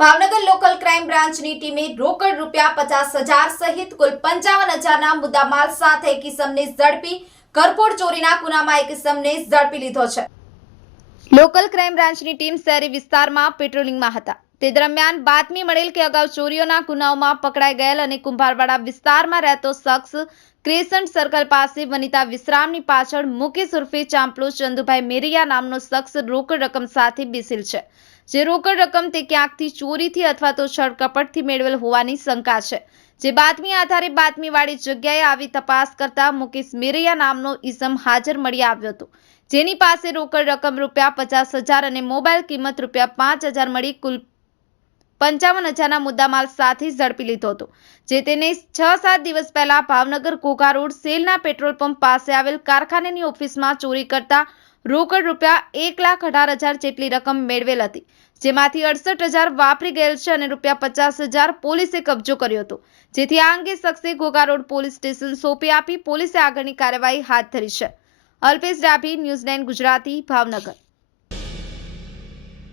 Bhavnagar local crime બ્રાન્ચની ટીમે રોકડ રૂપિયા પચાસ હજાર સહિત કુલ પંચાવન હજારના મુદ્દામાલ સાથે એક કિસમને ઝડપી કરપોડ ચોરીના ગુનામાં એક કિસમને ઝડપી લીધો છે. લોકલ ક્રાઇમ બ્રાન્ચની ટીમ શહેરી વિસ્તારમાં પેટ્રોલિંગમાં હતા. તે દરમિયાન બાતમી મળેલ કે અગાઉ ચોરીઓના ગુનાઓમાં પકડાઈ ગયેલ અને કુંભારવાડા વિસ્તારમાં રહેતો શખ્સ ક્રેસન્ટ સર્કલ પાસે વનિતા વિશ્રામની પાછળ મુકેશ ઉર્ફે ચાંપલો ચંદુભાઈ મેરિયા નામનો શખ્સ રોકડ રકમ સાથે બેસેલ છે, જે રોકડ રકમ તે ક્યાંકથી ચોરીથી અથવા તો છળકપટથી મેળવેલ હોવાની શંકા છે. જે બાતમી આધારે બાતમીવાળી જગ્યાએ આવી તપાસ કરતા મુકેશ મેરિયા નામનો ઈસમ હાજર મળી આવ્યો હતો. જેની પાસે રોકડ રકમ રૂપિયા પચાસ હજાર અને મોબાઈલ કિંમત રૂપિયા પાંચ હજાર મળી કુલ પંચાવન હજારના મુદ્દામાલ સાથે ઝડપી લીધો હતો, જે તેને છ સાત દિવસ પહેલા ભાવનગર ઘોઘા રોડ સેલના પેટ્રોલ પંપ પાસે આવેલ કારખાનાની ઓફિસમાં ચોરી કરતા રોકડ રૂપિયા એક લાખ અઢાર હજાર જેટલી રકમ મેળવેલ હતી, જેમાંથી અડસઠ હજાર વાપરી ગયેલ છે અને રૂપિયા પચાસ હજાર પોલીસે કબજો કર્યો હતો, જેથી આ અંગે શખ્સે ઘોઘા રોડ પોલીસ સ્ટેશન સોંપી આપી પોલીસે આગળની કાર્યવાહી હાથ ધરી છે. અલ્પેશ ડાભી, ન્યૂઝ ગુજરાતી, ભાવનગર.